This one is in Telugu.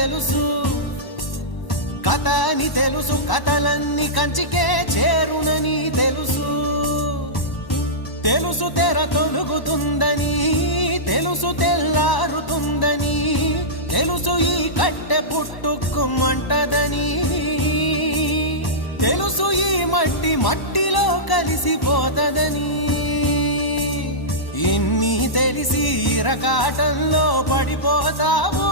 తెలుసు, కథ అని తెలుసు, కథలన్నీ కంచికే చేరునని తెలుసు. తెలుసు తెర తొలుగుతుందని, తెలుసు తెల్లారుతుందని, తెలుసు ఈ కట్టె పుట్టుకుమంటదని, తెలుసు ఈ మట్టి మట్టిలో కలిసిపోతదని. ఇన్ని తెలిసి ఇరకాటంలో పడిపోతావు